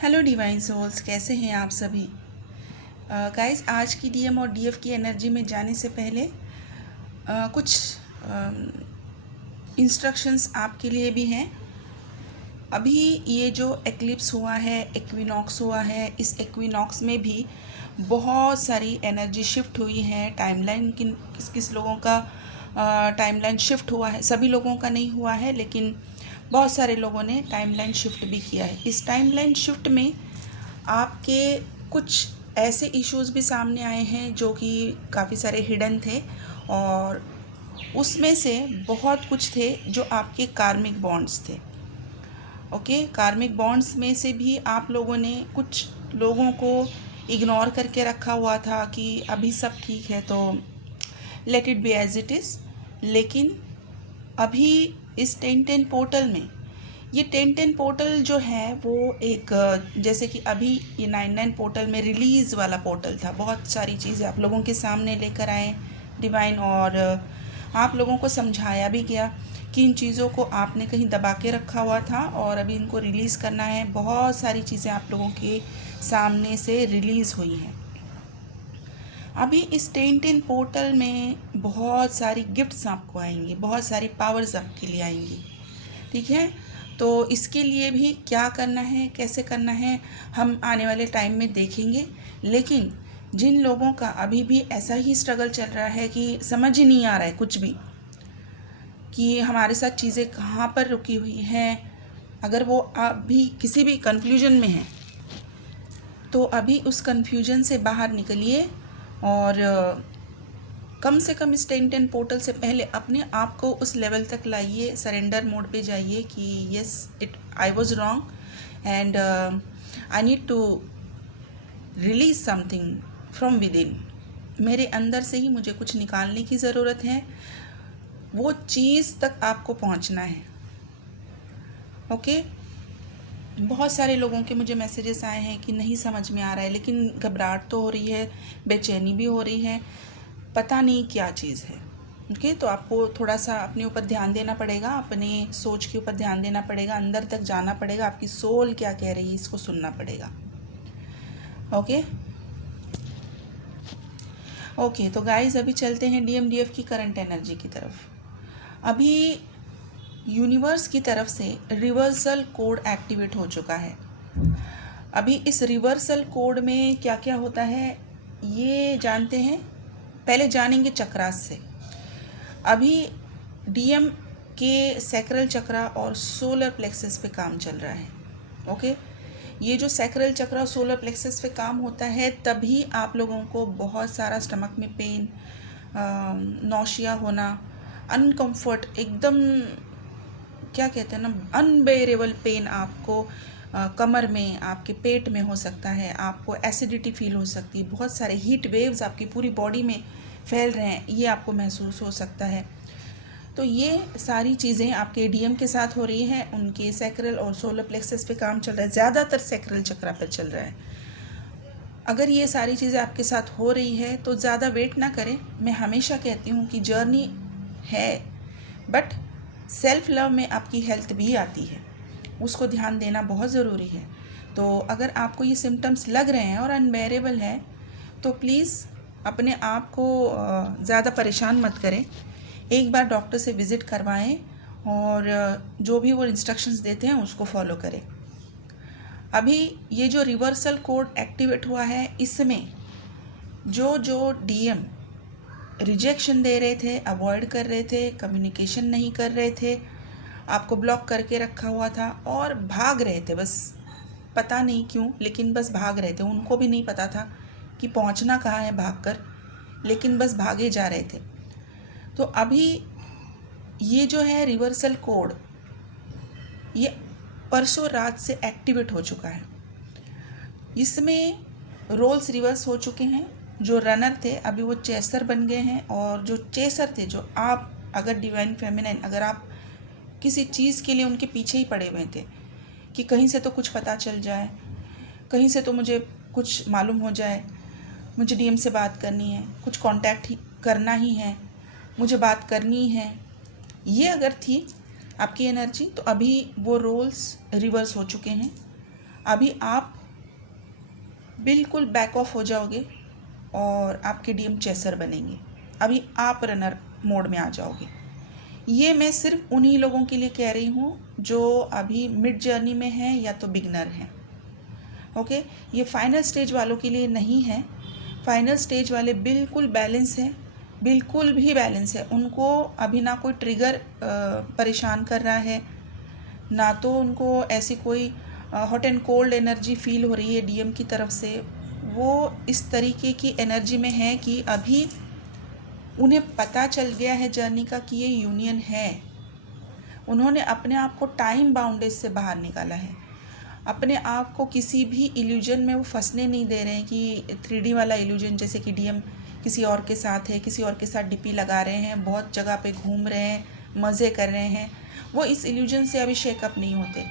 Hello divine souls, कैसे हैं आप सभी। गाइस, आज की डीएम और डीएफ की एनर्जी में जाने से पहले कुछ इंस्ट्रक्शंस आपके लिए भी हैं। अभी ये जो एक्लिप्स हुआ है, इक्विनॉक्स हुआ है, इस इक्विनॉक्स में भी बहुत सारी एनर्जी शिफ्ट हुई है। टाइमलाइन किस किस लोगों का टाइमलाइन शिफ्ट हुआ है, सभी लोगों का नहीं हुआ है, लेकिन बहुत सारे लोगों ने टाइमलाइन शिफ्ट भी किया है। इस टाइमलाइन शिफ्ट में आपके कुछ ऐसे इश्यूज़ भी सामने आए हैं जो कि काफ़ी सारे हिडन थे, और उसमें से बहुत कुछ थे जो आपके कार्मिक बॉन्ड्स थे। ओके, कार्मिक बॉन्ड्स में से भी आप लोगों ने कुछ लोगों को इग्नोर करके रखा हुआ था कि अभी सब ठीक है, तो let it be as it is. लेकिन अभी इस 10-10 पोर्टल में, ये 10-10 पोर्टल जो है वो एक जैसे कि अभी ये 9-9 पोर्टल में रिलीज़ वाला पोर्टल था। बहुत सारी चीज़ें आप लोगों के सामने लेकर आए डिवाइन, और आप लोगों को समझाया भी गया कि इन चीज़ों को आपने कहीं दबा के रखा हुआ था और अभी इनको रिलीज़ करना है। बहुत सारी चीज़ें आप लोगों के सामने से रिलीज़ हुई हैं। अभी इस 10-10 पोर्टल में बहुत सारी गिफ्ट्स आपको आएंगी, बहुत सारी पावर्स आपके लिए आएंगी, ठीक है। तो इसके लिए भी क्या करना है, कैसे करना है, हम आने वाले टाइम में देखेंगे। लेकिन जिन लोगों का अभी भी ऐसा ही स्ट्रगल चल रहा है कि समझ ही नहीं आ रहा है कुछ भी, कि हमारे साथ चीज़ें कहाँ पर रुकी हुई हैं, अगर वो अभी किसी भी कंफ्यूजन में हैं, तो अभी उस कंफ्यूजन से बाहर निकलिए और कम से कम इस 10-10 पोर्टल से पहले अपने आप को उस लेवल तक लाइए, सरेंडर मोड पे जाइए कि yes, I was wrong and I need to release something from within. मेरे अंदर से ही मुझे कुछ निकालने की ज़रूरत है, वो चीज़ तक आपको पहुंचना है। ओके, बहुत सारे लोगों के मुझे मैसेजेस आए हैं कि नहीं समझ में आ रहा है, लेकिन घबराहट तो हो रही है, बेचैनी भी हो रही है, पता नहीं क्या चीज़ है। ओके, तो आपको थोड़ा सा अपने ऊपर ध्यान देना पड़ेगा, अपने सोच के ऊपर ध्यान देना पड़ेगा, अंदर तक जाना पड़ेगा, आपकी सोल क्या कह रही है इसको सुनना पड़ेगा। ओके ओके, तो गाइस अभी चलते हैं डीएमडीएफ की करंट एनर्जी की तरफ। अभी यूनिवर्स की तरफ से रिवर्सल कोड एक्टिवेट हो चुका है। अभी इस रिवर्सल कोड में क्या क्या होता है ये जानते हैं, पहले जानेंगे चक्रास से। अभी डीएम के सैक्रल चक्रा और सोलर प्लेक्सस पे काम चल रहा है। ओके, ये जो सैक्रल चक्रा और सोलर प्लेक्सस पे काम होता है, तभी आप लोगों को बहुत सारा स्टमक में पेन, नौशिया होना, अनकम्फर्ट, एकदम क्या कहते हैं ना, अनबेरेबल पेन आपको कमर में, आपके पेट में हो सकता है, आपको एसिडिटी फील हो सकती है, बहुत सारे हीट वेव्स आपकी पूरी बॉडी में फैल रहे हैं, ये आपको महसूस हो सकता है। तो ये सारी चीज़ें आपके डीएम के साथ हो रही हैं, उनके सैक्रल और सोलर प्लेक्सस पे काम चल रहा है, ज़्यादातर सैक्रल चक्रा पर चल रहा है। अगर ये सारी चीज़ें आपके साथ हो रही है तो ज़्यादा वेट ना करें। मैं हमेशा कहती हूँ कि जर्नी है, बट सेल्फ लव में आपकी हेल्थ भी आती है, उसको ध्यान देना बहुत ज़रूरी है। तो अगर आपको ये सिम्टम्स लग रहे हैं और अनबेरेबल है, तो प्लीज़ अपने आप को ज़्यादा परेशान मत करें, एक बार डॉक्टर से विज़िट करवाएं और जो भी वो इंस्ट्रक्शंस देते हैं उसको फॉलो करें। अभी ये जो रिवर्सल कोड एक्टिवेट हुआ है, इसमें जो जो डीएम रिजेक्शन दे रहे थे, अवॉइड कर रहे थे, कम्युनिकेशन नहीं कर रहे थे, आपको ब्लॉक करके रखा हुआ था और भाग रहे थे, बस पता नहीं क्यों, लेकिन बस भाग रहे थे, उनको भी नहीं पता था कि पहुंचना कहाँ है भागकर, लेकिन बस भागे जा रहे थे। तो अभी ये जो है रिवर्सल कोड, ये परसों रात से एक्टिवेट हो चुका है। इसमें रोल्स रिवर्स हो चुके हैं। जो रनर थे अभी वो चेसर बन गए हैं, और जो चेसर थे, जो आप अगर डिवाइन फेमिनिन, अगर आप किसी चीज़ के लिए उनके पीछे ही पड़े हुए थे कि कहीं से तो कुछ पता चल जाए, कहीं से तो मुझे कुछ मालूम हो जाए, मुझे डीएम से बात करनी है, कुछ कांटेक्ट ही करना ही है, मुझे बात करनी है, ये अगर थी आपकी एनर्जी, तो अभी वो रोल्स रिवर्स हो चुके हैं। अभी आप बिल्कुल बैक ऑफ हो जाओगे और आपके डीएम चेसर बनेंगे। अभी आप रनर मोड में आ जाओगे। ये मैं सिर्फ उन्हीं लोगों के लिए कह रही हूँ जो अभी मिड जर्नी में हैं या तो बिगनर हैं। ओके, ये फाइनल स्टेज वालों के लिए नहीं है। फाइनल स्टेज वाले बिल्कुल बैलेंस हैं, बिल्कुल भी बैलेंस है। उनको अभी ना कोई ट्रिगर परेशान कर रहा है, ना तो उनको ऐसी कोई hot and cold energy feel हो रही है डीएम की तरफ से। वो इस तरीके की एनर्जी में है कि अभी उन्हें पता चल गया है जर्नी का कि ये यूनियन है। उन्होंने अपने आप को टाइम बाउंडेज से बाहर निकाला है, अपने आप को किसी भी इल्यूजन में वो फंसने नहीं दे रहे हैं कि 3D वाला इल्यूजन, जैसे कि डीएम किसी और के साथ है, किसी और के साथ डीपी लगा रहे हैं, बहुत जगह पे घूम रहे हैं, मज़े कर रहे हैं। वो इस इल्यूजन से अभी शेकअप नहीं होते।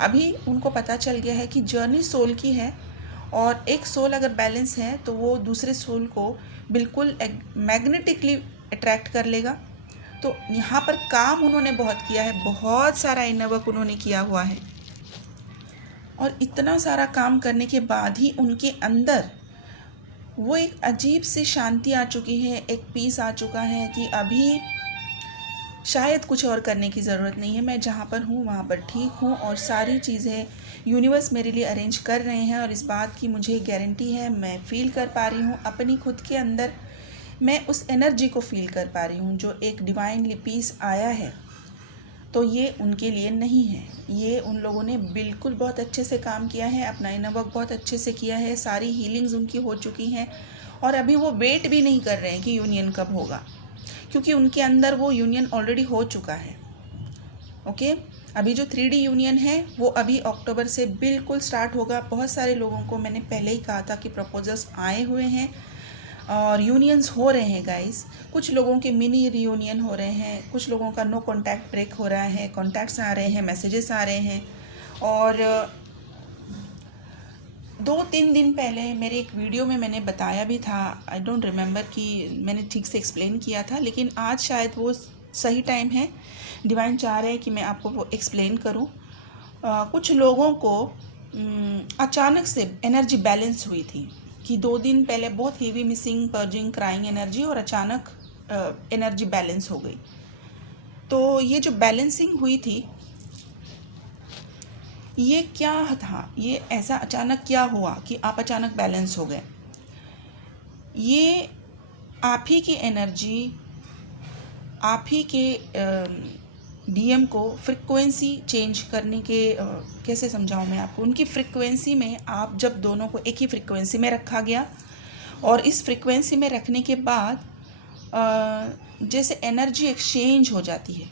अभी उनको पता चल गया है कि जर्नी सोल की है, और एक सोल अगर बैलेंस है तो वो दूसरे सोल को बिल्कुल मैग्नेटिकली अट्रैक्ट कर लेगा। तो यहाँ पर काम उन्होंने बहुत किया है, बहुत सारा इनर वर्क उन्होंने किया हुआ है, और इतना सारा काम करने के बाद ही उनके अंदर वो एक अजीब सी शांति आ चुकी है, एक पीस आ चुका है कि अभी शायद कुछ और करने की ज़रूरत नहीं है। मैं जहाँ पर हूँ वहाँ पर ठीक हूँ, और सारी चीज़ें यूनिवर्स मेरे लिए अरेंज कर रहे हैं, और इस बात की मुझे गारंटी है। मैं फ़ील कर पा रही हूँ अपनी खुद के अंदर, मैं उस एनर्जी को फ़ील कर पा रही हूँ जो एक डिवाइनली पीस आया है। तो ये उनके लिए नहीं है, ये उन लोगों ने बिल्कुल बहुत अच्छे से काम किया है, अपना इनर वर्क बहुत अच्छे से किया है, सारी हीलिंग्स उनकी हो चुकी हैं, और अभी वो वेट भी नहीं कर रहे हैं कि यूनियन कब होगा, क्योंकि उनके अंदर वो यूनियन ऑलरेडी हो चुका है। ओके, अभी जो 3D यूनियन है वो अभी अक्टूबर से बिल्कुल स्टार्ट होगा। बहुत सारे लोगों को मैंने पहले ही कहा था कि प्रपोजल्स आए हुए हैं और यूनियंस हो रहे हैं गाइस। कुछ लोगों के मिनी रीयूनियन हो रहे हैं, कुछ लोगों का नो कॉन्टैक्ट ब्रेक हो रहा है, कॉन्टैक्ट्स आ रहे हैं, मैसेजेस आ रहे हैं। और 2-3 दिन पहले मेरे एक वीडियो में मैंने बताया भी था, आई डोंट रिमेंबर कि मैंने ठीक से एक्सप्लेन किया था, लेकिन आज शायद वो सही टाइम है। डिवाइन चाह रहे हैं कि मैं आपको वो एक्सप्लेन करूं। कुछ लोगों को अचानक से एनर्जी बैलेंस हुई थी कि 2 दिन पहले बहुत heavy missing, purging, crying energy, और अचानक एनर्जी बैलेंस हो गई। तो ये जो बैलेंसिंग हुई थी, ये क्या था, ये ऐसा अचानक क्या हुआ कि आप अचानक बैलेंस हो गए? ये आप ही की एनर्जी, आप ही के डीएम को फ्रिक्वेंसी चेंज करने के, कैसे समझाऊं मैं आपको, उनकी फ्रिक्वेंसी में आप जब दोनों को एक ही फ्रिक्वेंसी में रखा गया, और इस फ्रिक्वेंसी में रखने के बाद जैसे एनर्जी एक्सचेंज हो जाती है,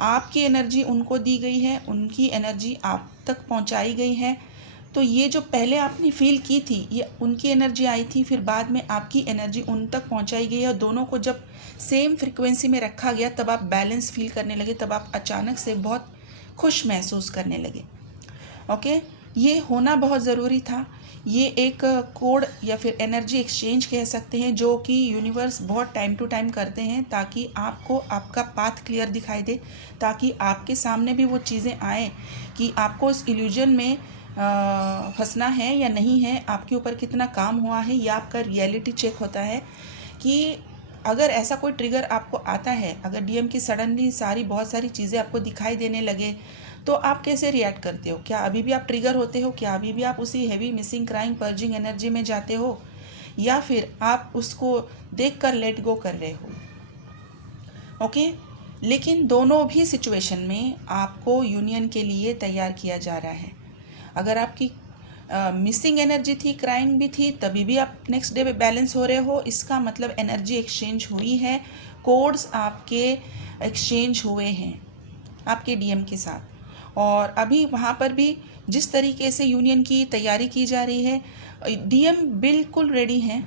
आपकी एनर्जी उनको दी गई है, उनकी एनर्जी आप तक पहुंचाई गई है। तो ये जो पहले आपने फील की थी, ये उनकी एनर्जी आई थी, फिर बाद में आपकी एनर्जी उन तक पहुंचाई गई है, और दोनों को जब सेम फ्रिक्वेंसी में रखा गया तब आप बैलेंस फील करने लगे, तब आप अचानक से बहुत खुश महसूस करने लगे। ओके, ये होना बहुत ज़रूरी था। ये एक कोड या फिर एनर्जी एक्सचेंज कह सकते हैं, जो कि यूनिवर्स बहुत टाइम टू टाइम करते हैं, ताकि आपको आपका पाथ क्लियर दिखाई दे, ताकि आपके सामने भी वो चीज़ें आए कि आपको उस इल्यूजन में फंसना है या नहीं है, आपके ऊपर कितना काम हुआ है। या आपका रियलिटी चेक होता है कि अगर ऐसा कोई ट्रिगर आपको आता है, अगर डीएम की सडनली बहुत सारी चीज़ें आपको दिखाई देने लगे, तो आप कैसे रिएक्ट करते हो? क्या अभी भी आप ट्रिगर होते हो? क्या अभी भी आप उसी heavy missing, crying, purging energy में जाते हो, या फिर आप उसको देखकर लेट गो कर रहे हो? ओके, लेकिन दोनों भी सिचुएशन में आपको यूनियन के लिए तैयार किया जा रहा है। अगर आपकी मिसिंग एनर्जी थी, क्राइंग भी थी, तभी भी आप नेक्स्ट डे पे बैलेंस हो रहे हो, इसका मतलब एनर्जी एक्सचेंज हुई है, कोड्स आपके एक्सचेंज हुए हैं आपके डीएम के साथ। और अभी वहाँ पर भी जिस तरीके से यूनियन की तैयारी की जा रही है, डीएम बिल्कुल रेडी हैं,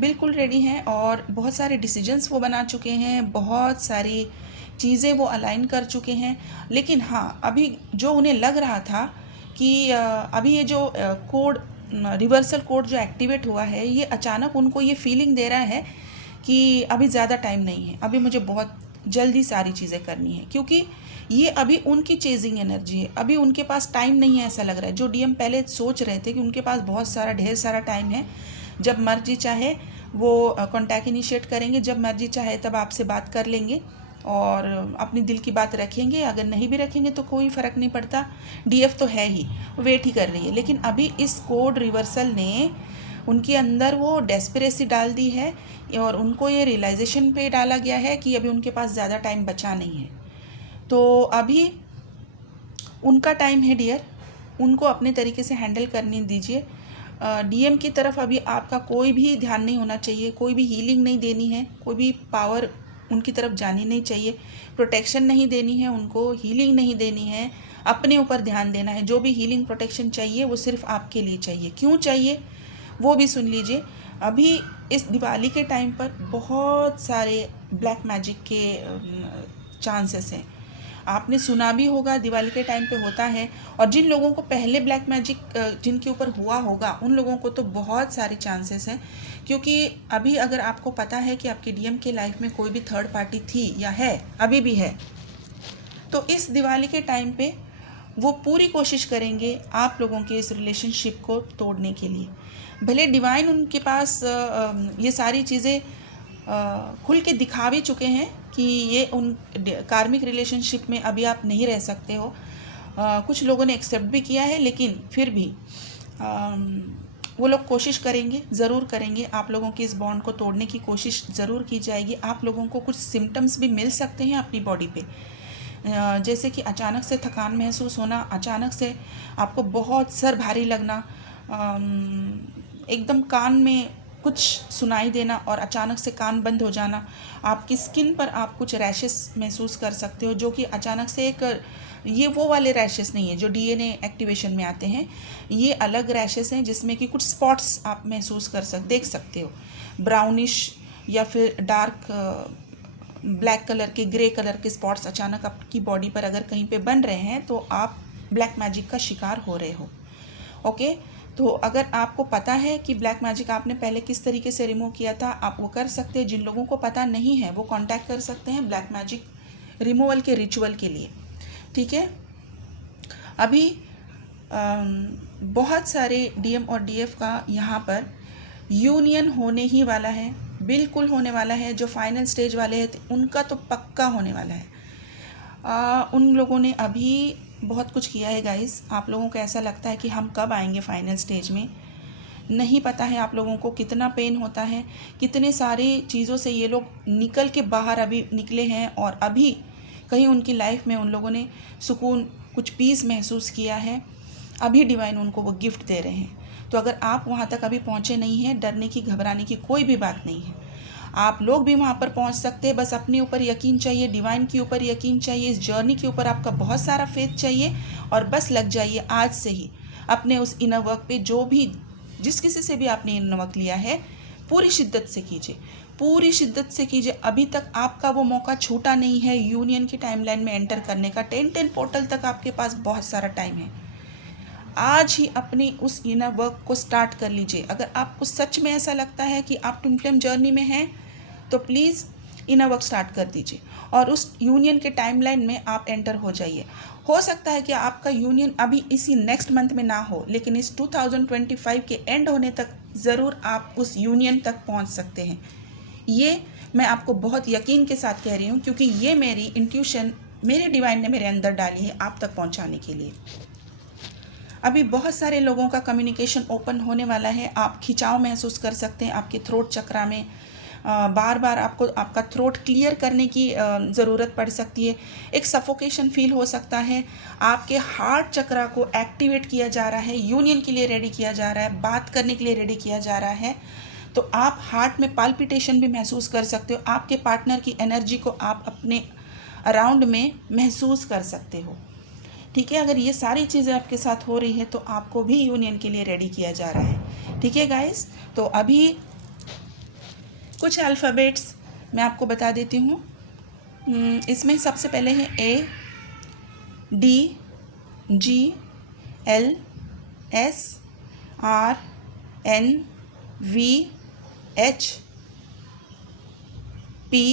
बिल्कुल रेडी हैं, और बहुत सारे डिसीजंस वो बना चुके हैं, बहुत सारी चीज़ें वो अलाइन कर चुके हैं। लेकिन हाँ, अभी जो उन्हें लग रहा था कि अभी ये जो कोड, रिवर्सल कोड जो एक्टिवेट हुआ है, ये अचानक उनको ये फीलिंग दे रहा है कि अभी ज़्यादा टाइम नहीं है, अभी मुझे बहुत जल्दी सारी चीज़ें करनी है, क्योंकि ये अभी उनकी चेजिंग एनर्जी है, अभी उनके पास टाइम नहीं है ऐसा लग रहा है। जो डीएम पहले सोच रहे थे कि उनके पास बहुत सारा ढेर सारा टाइम है, जब मर्जी चाहे वो कांटेक्ट इनिशिएट करेंगे, जब मर्जी चाहे तब आपसे बात कर लेंगे और अपनी दिल की बात रखेंगे। अगर नहीं भी रखेंगे तो कोई फ़र्क नहीं पड़ता, डीएफ तो है ही, वेट ही कर रही है। लेकिन अभी इस कोड रिवर्सल ने उनके अंदर वो डेस्परेसी डाल दी है और उनको ये रियलाइजेशन पे डाला गया है कि अभी उनके पास ज़्यादा टाइम बचा नहीं है। तो अभी उनका टाइम है डियर, उनको अपने तरीके से हैंडल करने दीजिए। डीएम की तरफ अभी आपका कोई भी ध्यान नहीं होना चाहिए, कोई भी हीलिंग नहीं देनी है, कोई भी पावर उनकी तरफ जानी नहीं चाहिए, प्रोटेक्शन नहीं देनी है उनको, हीलिंग नहीं देनी है, अपने ऊपर ध्यान देना है। जो भी हीलिंग प्रोटेक्शन चाहिए वो सिर्फ आपके लिए चाहिए। क्यों चाहिए वो भी सुन लीजिए। अभी इस दिवाली के टाइम पर बहुत सारे ब्लैक मैजिक के चांसेस हैं। आपने सुना भी होगा दिवाली के टाइम पे होता है, और जिन लोगों को पहले ब्लैक मैजिक जिनके ऊपर हुआ होगा उन लोगों को तो बहुत सारे चांसेस हैं। क्योंकि अभी अगर आपको पता है कि आपकी डीएम के लाइफ में कोई भी थर्ड पार्टी थी या है, अभी भी है, तो इस दिवाली के टाइम पे वो पूरी कोशिश करेंगे आप लोगों के इस रिलेशनशिप को तोड़ने के लिए। भले डिवाइन उनके पास ये सारी चीज़ें खुल के दिखा भी चुके हैं कि ये उन कार्मिक रिलेशनशिप में अभी आप नहीं रह सकते हो। कुछ लोगों ने एक्सेप्ट भी किया है, लेकिन फिर भी वो लोग कोशिश करेंगे, ज़रूर करेंगे। आप लोगों की इस बॉन्ड को तोड़ने की कोशिश ज़रूर की जाएगी। आप लोगों को कुछ सिम्टम्स भी मिल सकते हैं अपनी बॉडी पे, जैसे कि अचानक से थकान महसूस होना, अचानक से आपको बहुत सर भारी लगना, एकदम कान में कुछ सुनाई देना और अचानक से कान बंद हो जाना। आपकी स्किन पर आप कुछ रैशेस महसूस कर सकते हो, जो कि अचानक से एक, ये वो वाले रैशेस नहीं है जो डीएनए एक्टिवेशन में आते हैं। ये अलग रैशेस हैं जिसमें कि कुछ स्पॉट्स आप महसूस देख सकते हो, ब्राउनिश या फिर डार्क ब्लैक कलर के, ग्रे कलर के स्पॉट्स अचानक आपकी बॉडी पर अगर कहीं पे बन रहे हैं तो आप ब्लैक मैजिक का शिकार हो रहे हो। ओके, तो अगर आपको पता है कि ब्लैक मैजिक आपने पहले किस तरीके से रिमूव किया था, आप वो कर सकते हैं। जिन लोगों को पता नहीं है वो कांटेक्ट कर सकते हैं ब्लैक मैजिक रिमूवल के रिचुअल के लिए। ठीक है, अभी बहुत सारे डीएम और डीएफ का यहाँ पर यूनियन होने ही वाला है, बिल्कुल होने वाला है। जो फाइनल स्टेज वाले हैं उनका तो पक्का होने वाला है। उन लोगों ने अभी बहुत कुछ किया है गाइस। आप लोगों को ऐसा लगता है कि हम कब आएंगे फाइनल स्टेज में, नहीं पता है आप लोगों को कितना पेन होता है, कितने सारी चीज़ों से ये लोग निकल के बाहर अभी निकले हैं, और अभी कहीं उनकी लाइफ में उन लोगों ने सुकून, कुछ पीस महसूस किया है। अभी डिवाइन उनको वो गिफ्ट दे रहे हैं। तो अगर आप वहाँ तक अभी पहुँचे नहीं हैं, डरने की, घबराने की कोई भी बात नहीं है। आप लोग भी वहाँ पर पहुँच सकते हैं। बस अपने ऊपर यकीन चाहिए, डिवाइन के ऊपर यकीन चाहिए, इस जर्नी के ऊपर आपका बहुत सारा फेथ चाहिए, और बस लग जाइए आज से ही अपने उस इनर वर्क पे। जो भी, जिस किसी से भी आपने इनर वर्क लिया है, पूरी शिद्दत से कीजिए, पूरी शिद्दत से कीजिए। अभी तक आपका वो मौका छूटा नहीं है यूनियन की टाइमलाइन में एंटर करने का। 10-10 पोर्टल तक आपके पास बहुत सारा टाइम है। आज ही अपनी उस इनर वर्क को स्टार्ट कर लीजिए। अगर आपको सच में ऐसा लगता है कि आप ट्विन फ्लेम जर्नी में हैं, तो प्लीज़ इनर वर्क स्टार्ट कर दीजिए और उस यूनियन के टाइमलाइन में आप एंटर हो जाइए। हो सकता है कि आपका यूनियन अभी इसी नेक्स्ट मंथ में ना हो, लेकिन इस 2025 के एंड होने तक ज़रूर आप उस यूनियन तक पहुंच सकते हैं। ये मैं आपको बहुत यकीन के साथ कह रही हूँ, क्योंकि ये मेरी इंट्यूशन, मेरे डिवाइन ने मेरे अंदर डाली है आप तक पहुँचाने के लिए। अभी बहुत सारे लोगों का कम्युनिकेशन ओपन होने वाला है। आप खिंचाव महसूस कर सकते हैं आपके थ्रोट चक्रा में। बार बार आपको आपका थ्रोट क्लियर करने की ज़रूरत पड़ सकती है। एक सफोकेशन फील हो सकता है। आपके हार्ट चक्रा को एक्टिवेट किया जा रहा है, यूनियन के लिए रेडी किया जा रहा है, बात करने के लिए रेडी किया जा रहा है। तो आप हार्ट में पाल्पिटेशन भी महसूस कर सकते हो। आपके पार्टनर की एनर्जी को आप अपने अराउंड में महसूस कर सकते हो। ठीक है, अगर ये सारी चीज़ें आपके साथ हो रही है तो आपको भी यूनियन के लिए रेडी किया जा रहा है। ठीक है गाइस, तो अभी कुछ अल्फ़ाबेट्स मैं आपको बता देती हूँ। इसमें सबसे पहले है A, D, G, L, S, R, N, V, H, P,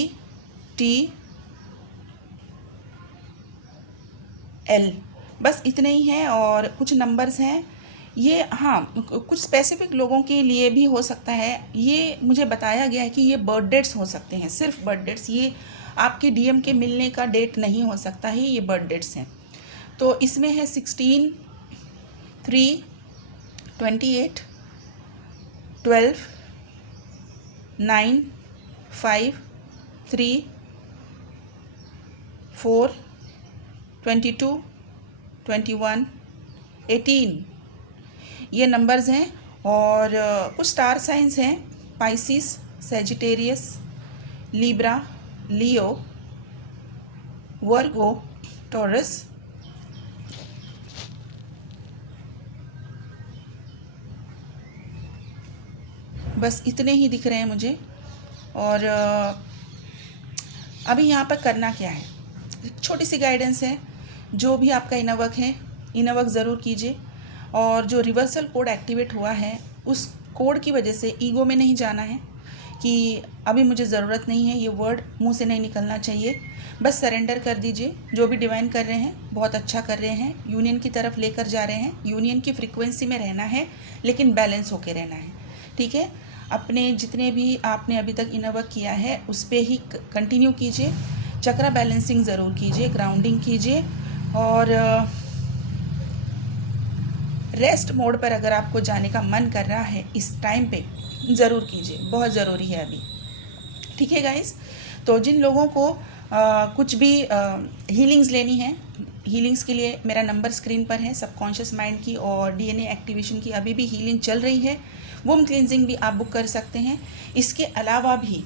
T, L, बस इतने ही हैं और कुछ नंबर्स हैं ये। हाँ, कुछ स्पेसिफिक लोगों के लिए भी हो सकता है, ये मुझे बताया गया है कि ये बर्थ डेट्स हो सकते हैं, सिर्फ बर्थ डेट्स, ये आपके डीएम के मिलने का डेट नहीं हो सकता है, ये बर्थ डेट्स हैं। तो इसमें है 16, 3, 28, 12, 9, 5, 3, 4, 22, 21, 18, ये नंबर्स हैं। और कुछ स्टार साइंस हैं, पाइसिस, सेजिटेरियस, लिब्रा, लियो, वर्गो, टॉरस। बस इतने ही दिख रहे हैं मुझे। और अभी यहाँ पर करना क्या है, छोटी सी गाइडेंस है। जो भी आपका इनर वर्क है, इनर वर्क ज़रूर कीजिए। और जो रिवर्सल कोड एक्टिवेट हुआ है, उस कोड की वजह से ईगो में नहीं जाना है कि अभी मुझे ज़रूरत नहीं है, ये वर्ड मुंह से नहीं निकलना चाहिए। बस सरेंडर कर दीजिए। जो भी डिवाइन कर रहे हैं बहुत अच्छा कर रहे हैं, यूनियन की तरफ लेकर जा रहे हैं। यूनियन की फ्रीक्वेंसी में रहना है, लेकिन बैलेंस होके रहना है, ठीक है। अपने जितने भी आपने अभी तक इनर वर्क किया है उस पर ही कंटिन्यू कीजिए। चक्रा बैलेंसिंग ज़रूर कीजिए, ग्राउंडिंग कीजिए। और रेस्ट मोड पर अगर आपको जाने का मन कर रहा है इस टाइम पे, ज़रूर कीजिए, बहुत ज़रूरी है अभी, ठीक है गाइस। तो जिन लोगों को कुछ भी हीलिंग्स लेनी है, हीलिंग्स के लिए मेरा नंबर स्क्रीन पर है। सबकॉन्शियस माइंड की और डीएनए एक्टिवेशन की अभी भी हीलिंग चल रही है। वुम क्लींजिंग भी आप बुक कर सकते हैं। इसके अलावा भी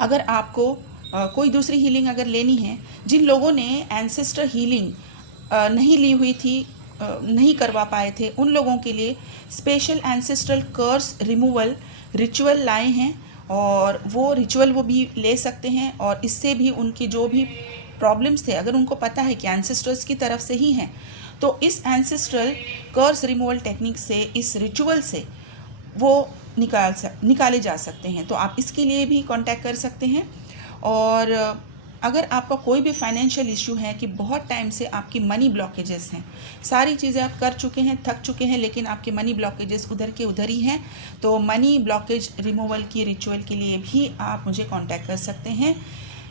अगर आपको कोई दूसरी हीलिंग अगर लेनी है, जिन लोगों ने एंसेस्टर हीलिंग नहीं ली हुई थी, नहीं करवा पाए थे, उन लोगों के लिए स्पेशल एंसेस्ट्रल कर्स रिमूवल रिचुअल लाए हैं। और वो रिचुअल वो भी ले सकते हैं। और इससे भी उनकी जो भी प्रॉब्लम्स थे, अगर उनको पता है कि एंसेस्टर्स की तरफ से ही हैं, तो इस एंसेस्ट्रल कर्स रिमूवल टेक्निक से, इस रिचुअल से वो निकाले जा सकते हैं। तो आप इसके लिए भी कांटेक्ट कर सकते हैं। और अगर आपका कोई भी फाइनेंशियल इशू है कि बहुत टाइम से आपकी मनी ब्लॉकेजेस हैं, सारी चीज़ें आप कर चुके हैं, थक चुके हैं, लेकिन आपके मनी ब्लॉकेजेस उधर के उधर ही हैं, तो मनी ब्लॉकेज रिमूवल की रिचुअल के लिए भी आप मुझे कांटेक्ट कर सकते हैं।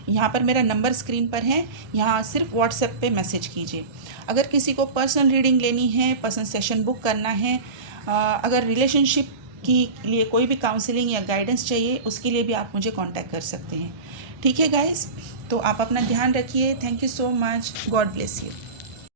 यहाँ पर मेरा नंबर स्क्रीन पर है, यहाँ सिर्फ व्हाट्सएप पे मैसेज कीजिए। अगर किसी को पर्सनल रीडिंग लेनी है, पर्सनल सेशन बुक करना है, अगर रिलेशनशिप के लिए कोई भी काउंसलिंग या गाइडेंस चाहिए, उसके लिए भी आप मुझे कांटेक्ट कर सकते हैं, ठीक है गाइस। तो आप अपना ध्यान रखिए। Thank you so much. God bless you.